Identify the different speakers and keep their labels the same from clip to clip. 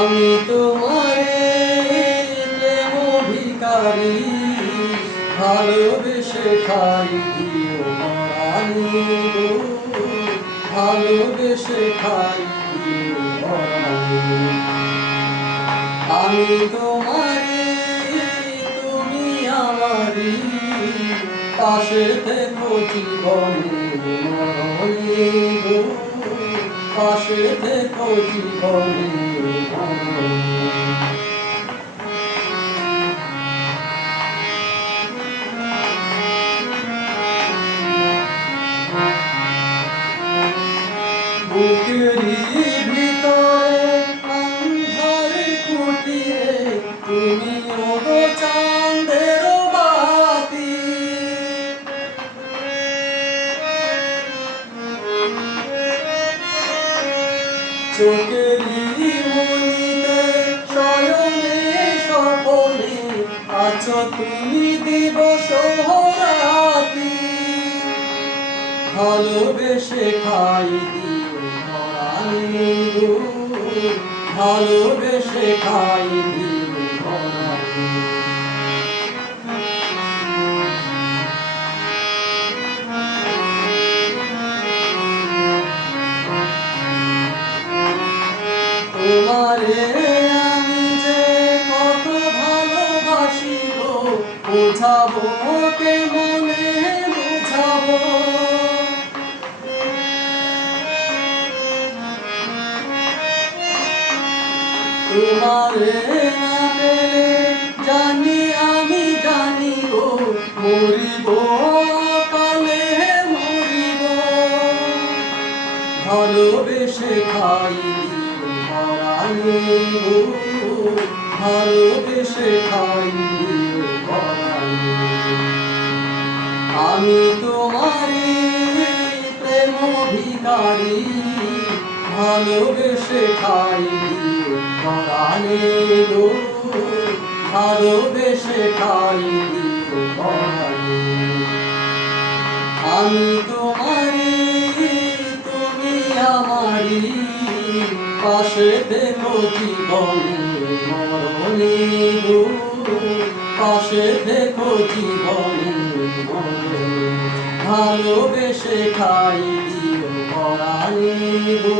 Speaker 1: আমি তোমারে প্রেম ভিকারি ভালোবেসে খাই দিও মরানি ভালোবেসে খাই আমি তোমারে তুমি আমারি পাশে থেকো জীবনে মরণে। পাশে থেকো জীবনে বুকেরই ভিতরে অন্ধকার কুটিরে তুমি ওগো চোখেরই মনিতে শয়নে স্বপনে আছো তুমি দিবস রাতি ভালোবেসে খাই দিও মরানি গো। ভালোবেসে খাই দিও বোঝাবো বোঝাবো। তোমারে না পেলে জানি আমি জানি গো মরিব কালে মরিব। ভালোবেসে খাই মরানি ভালোবেসে খাই আমি তোমারি প্রেম ভিকারি ভালোবেসে খাই গো ভালোবেসে খাই মরানি আমি তোমারি, তুমি আমারি, পাশে দেখো জীবনে, মরণে গো পাশে দেখো ভালোবেসে খাই দিও গো।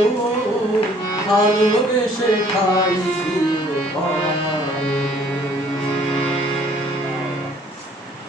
Speaker 1: ভালোবেসে খাই দিও